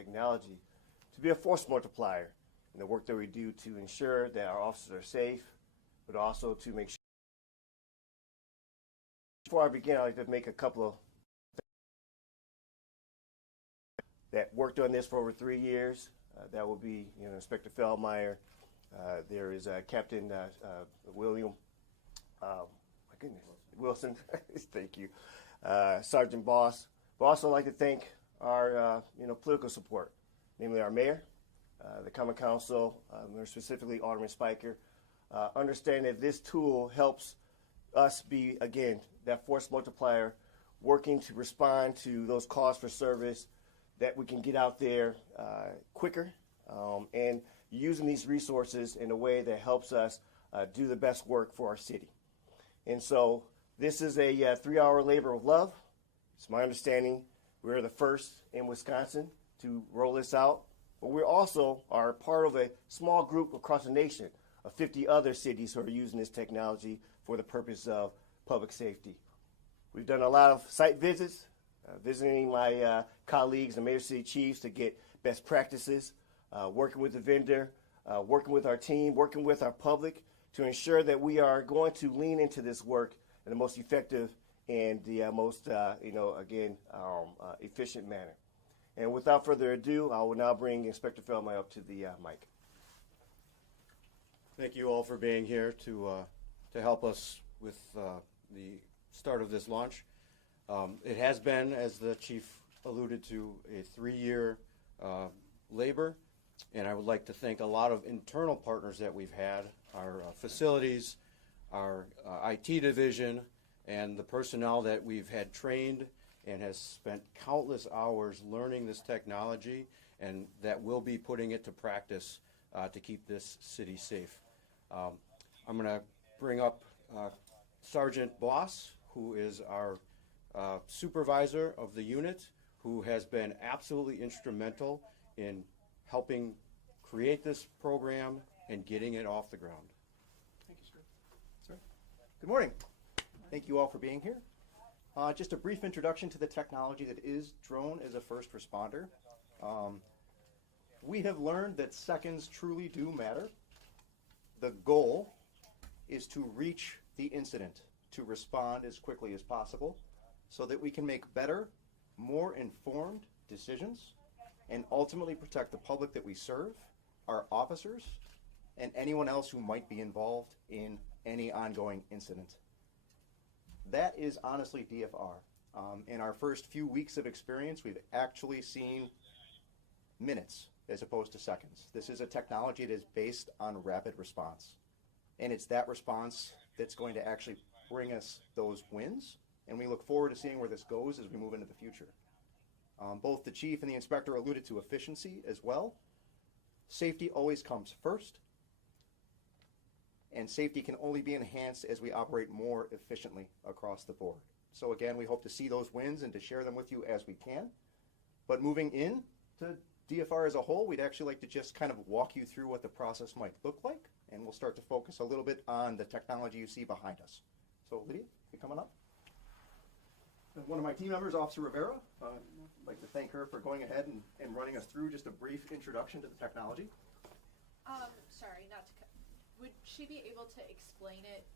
technology to be a force multiplier in the work that we do to ensure that our officers are safe, but also to make sure. Before I begin, I'd like to make a couple of that worked on this for over 3 years. That will be, Inspector Feldmeyer. There is Captain William, Wilson. Thank you, Sergeant Boss. But also I'd like to thank our, political support, namely our mayor, the Common Council, more specifically Alderman Spiker. Understand that this tool helps us be, again, that force multiplier, working to respond to those calls for service, that we can get out there quicker, and using these resources in a way that helps us do the best work for our city. And so this is a 3-hour labor of love. It's my understanding we're the first in Wisconsin to roll this out, but we also are part of a small group across the nation of 50 other cities who are using this technology for the purpose of public safety. We've done a lot of site visits, visiting my colleagues and Major City Chiefs to get best practices, working with the vendor, working with our team, working with our public to ensure that we are going to lean into this work in the most effective and the most, efficient manner. And without further ado, I will now bring Inspector Feldmeyer up to the mic. Thank you all for being here to help us with the start of this launch. It has been, as the chief alluded to, a 3-year labor, and I would like to thank a lot of internal partners that we've had, our facilities, our IT division, and the personnel that we've had trained and has spent countless hours learning this technology, and that will be putting it to practice to keep this city safe. I'm going to bring up Sergeant Boss, who is our supervisor of the unit, who has been absolutely instrumental in helping create this program and getting it off the ground. Thank you, sir. Good morning. Thank you all for being here. Just a brief introduction to the technology that is drone as a first responder. We have learned that seconds truly do matter. The goal is to reach the incident, to respond as quickly as possible so that we can make better, more informed decisions and ultimately protect the public that we serve, our officers, and anyone else who might be involved in any ongoing incident. That is honestly DFR. In our first few weeks of experience, we've actually seen minutes as opposed to seconds. This is a technology that is based on rapid response. And it's that response that's going to actually bring us those wins. And we look forward to seeing where this goes as we move into the future. Both the chief and the inspector alluded to efficiency as well. Safety always comes first. And safety can only be enhanced as we operate more efficiently across the board. So again, we hope to see those wins and to share them with you as we can. But moving in to DFR as a whole, we'd actually like to just kind of walk you through what the process might look like, and we'll start to focus a little bit on the technology you see behind us. So Lydia, you coming up? And one of my team members, Officer Rivera, I'd like to thank her for going ahead and running us through just a brief introduction to the technology. Sorry, not to cut. Would she be able to explain it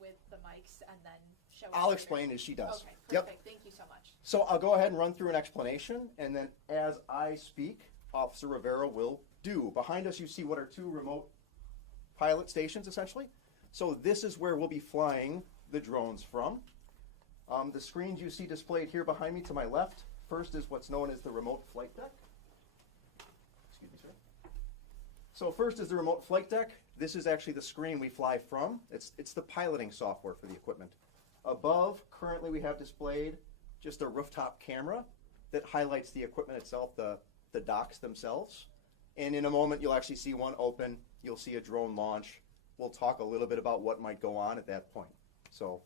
with the mics and then show us? I'll explain as she does. Okay, perfect. Yep. Thank you so much. So I'll go ahead and run through an explanation, and then as I speak, Officer Rivera will do. Behind us, you see what are 2 remote pilot stations, essentially. So this is where we'll be flying the drones from. The screens you see displayed here behind me to my left, first is what's known as the remote flight deck. Excuse me, sir. So first is the remote flight deck. This is actually the screen we fly from. It's the piloting software for the equipment. Above, currently we have displayed just a rooftop camera that highlights the equipment itself, the docks themselves. And in a moment, you'll actually see one open. You'll see a drone launch. We'll talk a little bit about what might go on at that point. So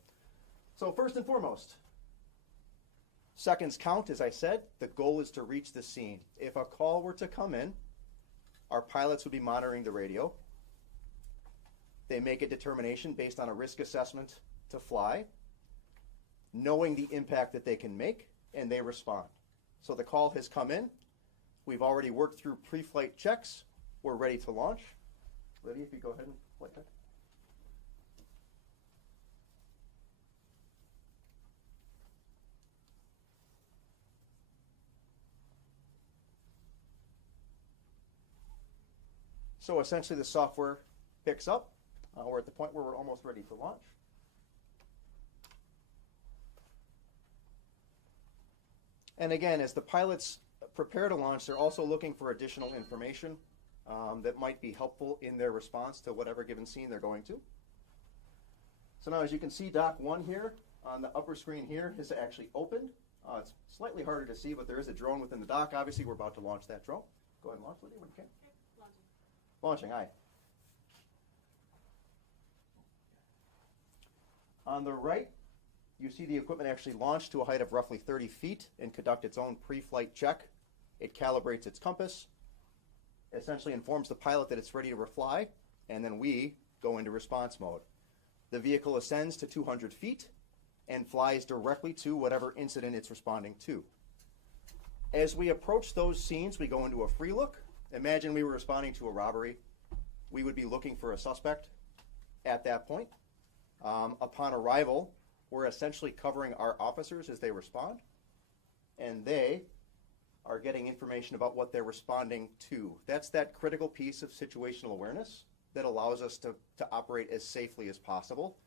first and foremost, seconds count, as I said. The goal is to reach the scene. If a call were to come in, our pilots would be monitoring the radio. They make a determination based on a risk assessment to fly, knowing the impact that they can make, and they respond. So the call has come in. We've already worked through pre-flight checks. We're ready to launch. Lydia, if you go ahead and flight check. So essentially the software picks up. We're at the point where we're almost ready for launch. And again, as the pilots prepare to launch, they're also looking for additional information that might be helpful in their response to whatever given scene they're going to. So now as you can see, Dock 1 here on the upper screen here is actually opened. It's slightly harder to see, but there is a drone within the dock. Obviously, we're about to launch that drone. Go ahead and launch, Lydia, when you can. Launching, aye. On the right, you see the equipment actually launch to a height of roughly 30 feet and conduct its own pre-flight check. It calibrates its compass, essentially informs the pilot that it's ready to refly, and then we go into response mode. The vehicle ascends to 200 feet and flies directly to whatever incident it's responding to. As we approach those scenes, we go into a free look. Imagine we were responding to a robbery. We would be looking for a suspect at that point. Upon arrival, we're essentially covering our officers as they respond, and they are getting information about what they're responding to. That's that critical piece of situational awareness that allows us to operate as safely as possible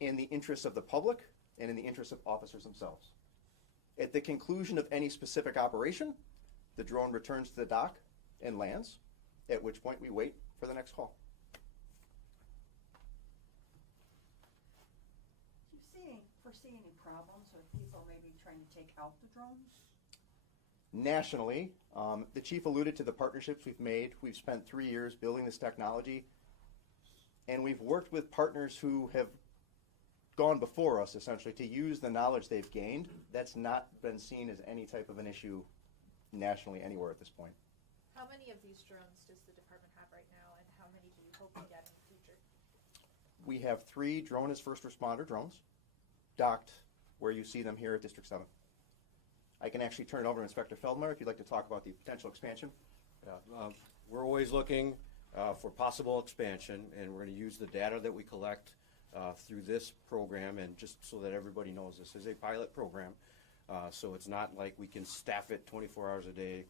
in the interests of the public and in the interests of officers themselves. At the conclusion of any specific operation, the drone returns to the dock and lands, at which point we wait for the next call. Do you foresee any problems with people maybe trying to take out the drones? Nationally, the chief alluded to the partnerships we've made. We've spent 3 years building this technology, and we've worked with partners who have gone before us, essentially, to use the knowledge they've gained. That's not been seen as any type of an issue nationally anywhere at this point. How many of these drones does the department have right now, and how many do you hope to get in the future? We have 3 drone as first responder drones docked where you see them here at District 7. I can actually turn it over to Inspector Feldmeyer if you'd like to talk about the potential expansion. Yeah, we're always looking for possible expansion, and we're going to use the data that we collect through this program, and just so that everybody knows, this is a pilot program, so it's not like we can staff it 24 hours a day,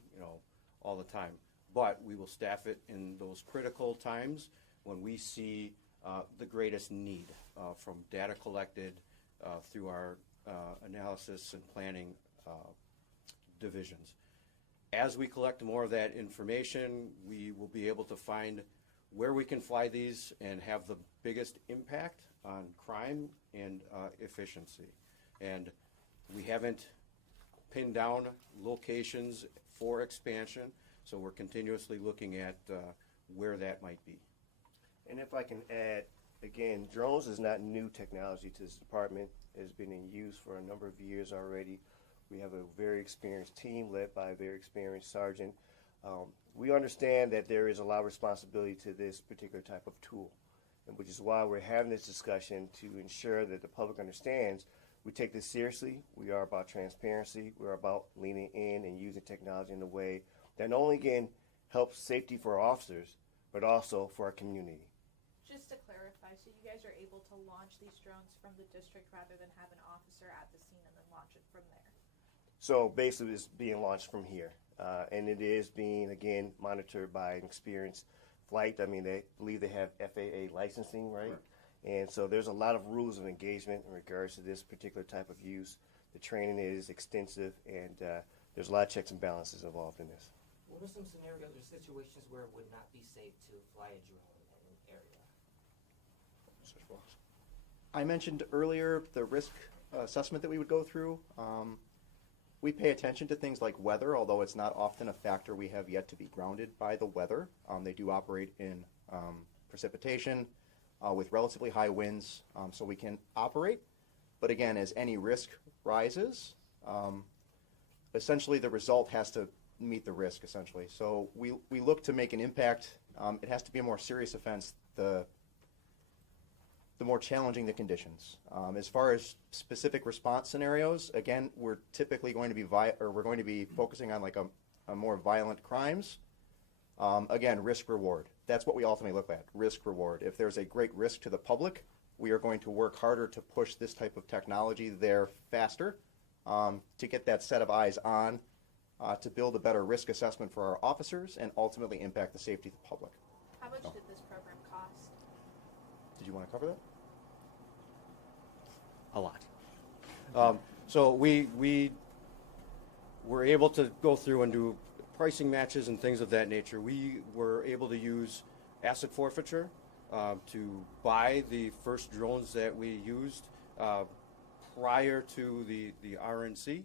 all the time. But we will staff it in those critical times when we see the greatest need from data collected through our analysis and planning divisions. As we collect more of that information, we will be able to find where we can fly these and have the biggest impact on crime and efficiency. And we haven't pinned down locations for expansion, so we're continuously looking at where that might be. And if I can add, again, drones is not new technology to this department. It's been in use for a number of years already. We have a very experienced team led by a very experienced sergeant. We understand that there is a lot of responsibility to this particular type of tool, and which is why we're having this discussion to ensure that the public understands we take this seriously. We are about transparency. We're about leaning in and using technology in a way that not only, again, helps safety for our officers, but also for our community. Just to clarify, so you guys are able to launch these drones from the district rather than have an officer at the scene and then launch it from there? So basically it's being launched from here. And it is being, again, monitored by an experienced flight. I mean, they believe they have FAA licensing, right? And so there's a lot of rules of engagement in regards to this particular type of use. The training is extensive, and there's a lot of checks and balances involved in this. What are some scenarios or situations where it would not be safe to fly a drone in an area? I mentioned earlier the risk assessment that we would go through. We pay attention to things like weather, although it's not often a factor we have yet to be grounded by the weather. They do operate in precipitation with relatively high winds, so we can operate. But again, as any risk rises, essentially the result has to meet the risk, essentially. So we look to make an impact. It has to be a more serious offense, the more challenging the conditions. As far as specific response scenarios, again, we're typically going to be focusing on like a more violent crimes, again, risk reward. That's what we ultimately look at, risk reward. If there's a great risk to the public, we are going to work harder to push this type of technology there faster, to get that set of eyes on, to build a better risk assessment for our officers and ultimately impact the safety of the public. How much did this program cost? Did you want to cover that? A lot. So we were able to go through and do pricing matches and things of that nature. We were able to use asset forfeiture to buy the first drones that we used prior to the RNC.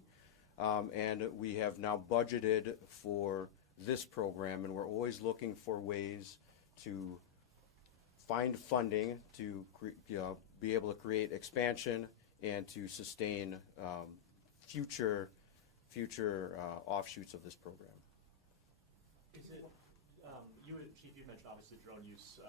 And we have now budgeted for this program, and we're always looking for ways to find funding to be able to create expansion and to sustain future offshoots of this program. Is it, Chief, you mentioned obviously drone use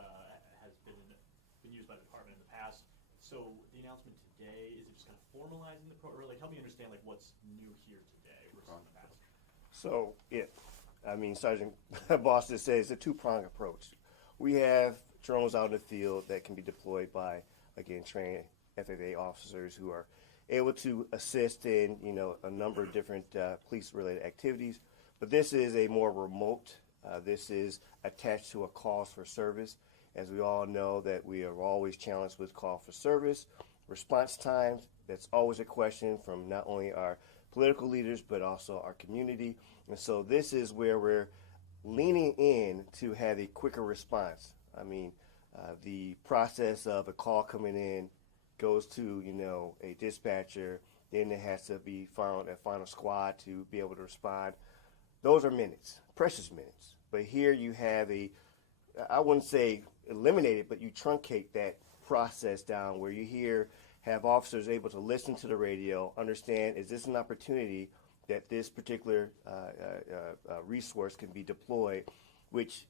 has been used by the department in the past. So the announcement today, is it just kind of formalizing the program? Like, help me understand like what's new here today versus in the past. So Sergeant Boss just says it's a two-pronged approach. We have drones out in the field that can be deployed by, again, trained FFA officers who are able to assist in, a number of different police-related activities. But this is a more remote. This is attached to a call for service. As we all know, that we are always challenged with call for service, response times. That's always a question from not only our political leaders but also our community. And so this is where we're leaning in to have a quicker response. The process of a call coming in goes to, a dispatcher, then it has to be found a final squad to be able to respond. Those are minutes, precious minutes. But here you have I wouldn't say eliminate it, but you truncate that process down where you have officers able to listen to the radio, understand, is this an opportunity that this particular resource can be deployed, which,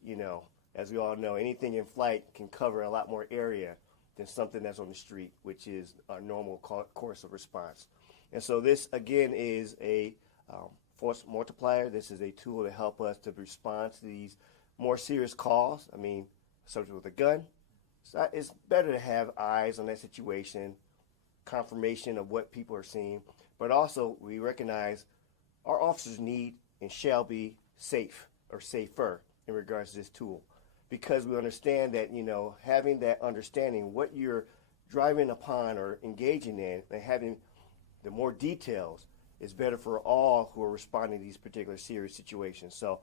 as we all know, anything in flight can cover a lot more area than something that's on the street, which is our normal course of response. And so this, again, is a force multiplier. This is a tool to help us to respond to these more serious calls. Subject with a gun. So it's better to have eyes on that situation, confirmation of what people are seeing, but also we recognize our officers need and shall be safe or safer in regards to this tool, because we understand that, having that understanding, what you're driving upon or engaging in, and having the more details is better for all who are responding to these particular serious situations. So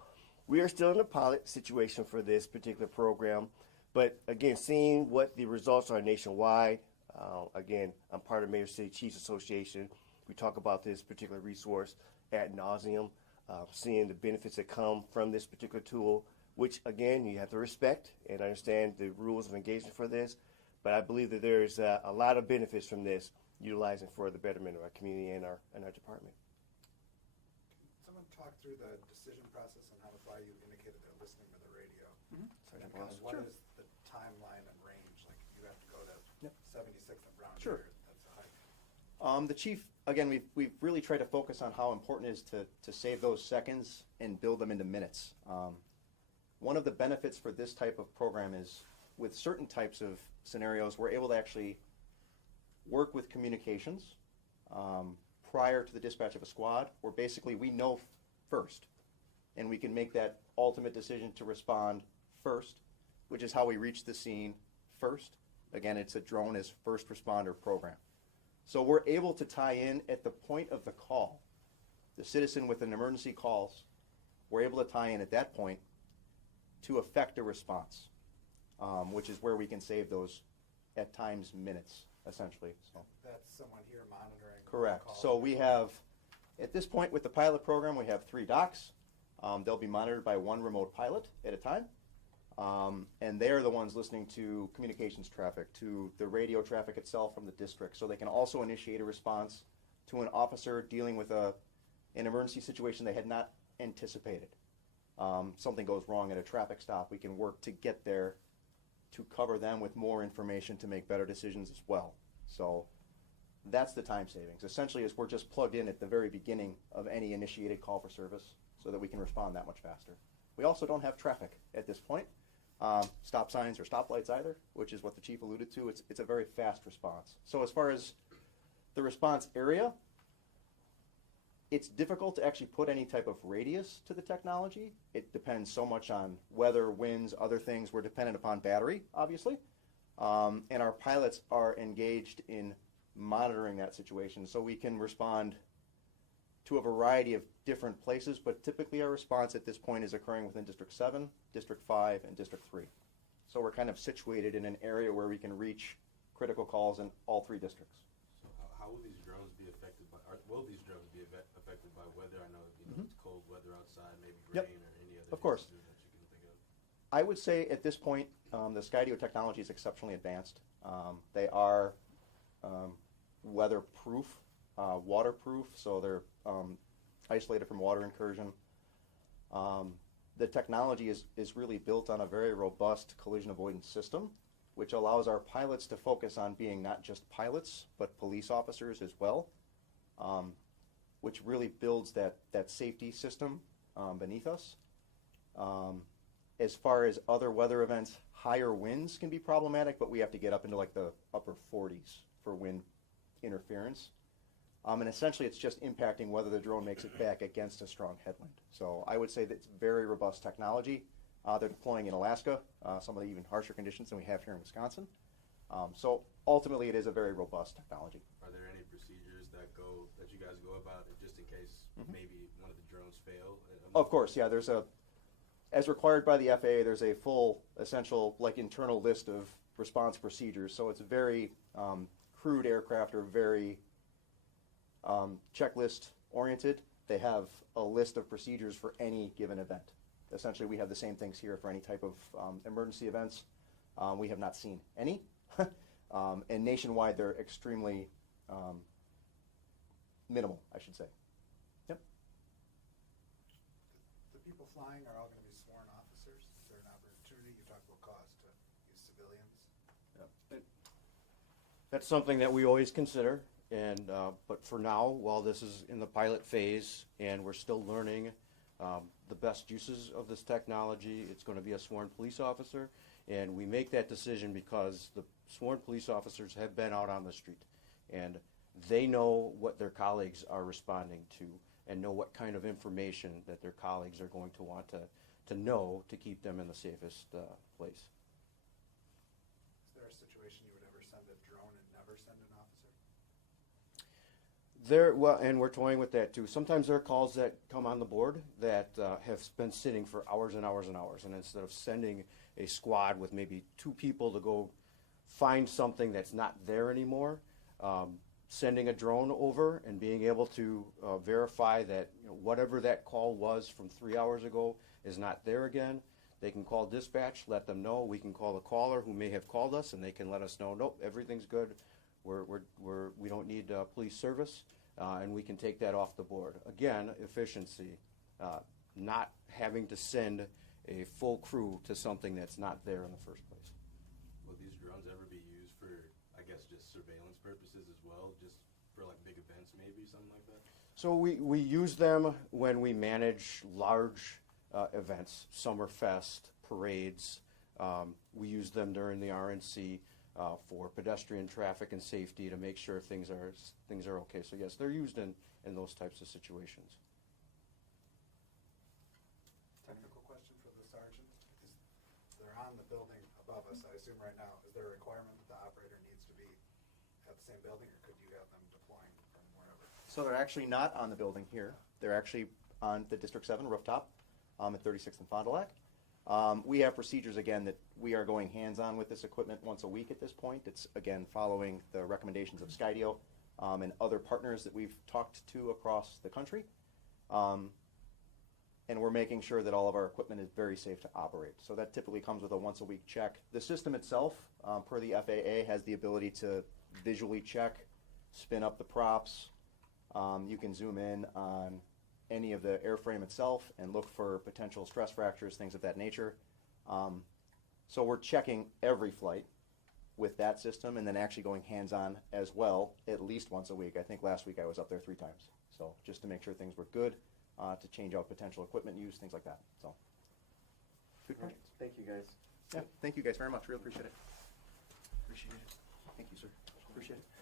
we are still in a pilot situation for this particular program, but again, seeing what the results are nationwide. Again, I'm part of Mayor City Chiefs Association. We talk about this particular resource ad nauseum, seeing the benefits that come from this particular tool, which again, you have to respect and understand the rules of engagement for this. But I believe that there's a lot of benefits from this, utilizing for the betterment of our community and our department. Can someone talk through the decision process and how to buy? You indicated they're listening to the radio. Sergeant Kind Boss. of what is the timeline and range? Like you have to go to 76th and Brown Sure. Deer. That's a hike. The chief, again, we've really tried to focus on how important it is to save those seconds and build them into minutes. One of the benefits for this type of program is with certain types of scenarios, we're able to actually work with communications prior to the dispatch of a squad, where basically we know first, and we can make that ultimate decision to respond first, which is how we reach the scene first. Again, it's a drone as first responder program. So we're able to tie in at the point of the call. The citizen with an emergency calls, we're able to tie in at that point to effect a response, which is where we can save those, at times, minutes, essentially. So. That's someone here monitoring. Correct. calls. So we have, at this point with the pilot program, we have 3 docks. They'll be monitored by 1 remote pilot at a time. And they're the ones listening to communications traffic, to the radio traffic itself from the district. So they can also initiate a response to an officer dealing with an emergency situation they had not anticipated. Something goes wrong at a traffic stop, we can work to get there to cover them with more information to make better decisions as well. So that's the time savings. Essentially, is we're just plugged in at the very beginning of any initiated call for service. so that we can respond that much faster. We also don't have traffic at this point, stop signs or stoplights either, which is what the chief alluded to. It's a very fast response. So as far as the response area, it's difficult to actually put any type of radius to the technology. It depends so much on weather, winds, other things. We're dependent upon battery, obviously. And our pilots are engaged in monitoring that situation, so we can respond to a variety of different places, but typically our response at this point is occurring within District 7, District 5, and District 3. So we're kind of situated in an area where we can reach critical calls in all 3 districts. So how will these drones be affected by, or will these drones be affected by weather? I know, it's cold weather outside, maybe rain or any other Of course. issues that you can think of. I would say at this point, the Skydio technology is exceptionally advanced. They are weatherproof, waterproof, so they're isolated from water incursion. The technology is really built on a very robust collision avoidance system, which allows our pilots to focus on being not just pilots, but police officers as well, which really builds that safety system beneath us. As far as other weather events, higher winds can be problematic, but we have to get up into like the upper 40s for wind interference. And essentially it's just impacting whether the drone makes it back against a strong headwind. So I would say that it's very robust technology. They're deploying in Alaska, some of the even harsher conditions than we have here in Wisconsin. So ultimately it is a very robust technology. Are there any procedures that you guys go about just in case maybe one of the drones fail? Of course, yeah. As required by the FAA, there's a full, essential, like internal list of response procedures. So it's very crewed aircraft are very checklist oriented. They have a list of procedures for any given event. Essentially, we have the same things here for any type of emergency events. We have not seen any. And nationwide, they're extremely minimal, I should say. Yep. The people flying are all going to be sworn officers. Is there an opportunity? You talked about cost to use civilians. Yep. That's something that we always consider. And but for now, while this is in the pilot phase and we're still learning the best uses of this technology, it's going to be a sworn police officer. And we make that decision because the sworn police officers have been out on the street and they know what their colleagues are responding to and know what kind of information that their colleagues are going to want to know to keep them in the safest place. Is there a situation you would ever send a drone and never send an officer? And we're toying with that too. Sometimes there are calls that come on the board that have been sitting for hours and hours and hours, and instead of sending a squad with maybe 2 people to go find something that's not there anymore, sending a drone over and being able to verify that whatever that call was from 3 hours ago is not there again. They can call dispatch, let them know. We can call the caller who may have called us, and they can let us know, nope, everything's good. We don't need police service, and we can take that off the board. Again, efficiency, not having to send a full crew to something that's not there in the first place. Will these drones ever be used for, I guess, just surveillance purposes as well, just for like big events maybe, something like that? So we use them when we manage large events, Summerfest, parades. We use them during the RNC for pedestrian traffic and safety to make sure things are okay. So yes, they're used in those types of situations. Technical question for the sergeant. They're on the building above us, I assume right now. Is there a requirement that the operator needs to be at the same building, or could you have them deploying from wherever? So they're actually not on the building here. They're actually on the District 7 rooftop at 36th and Fond du Lac. We have procedures, again, that we are going hands-on with this equipment once a week at this point. It's, again, following the recommendations of Skydio and other partners that we've talked to across the country. And we're making sure that all of our equipment is very safe to operate. So that typically comes with a once-a-week check. The system itself, per the FAA, has the ability to visually check, spin up the props. You can zoom in on any of the airframe itself and look for potential stress fractures, things of that nature. So we're checking every flight with that system and then actually going hands-on as well at least once a week. I think last week I was up there 3 times. So just to make sure things were good. to change out potential equipment use, things like that. So, good questions. Thank you, guys. Yeah, thank you guys very much. Really appreciate it. Appreciate it. Thank you, sir. Appreciate it.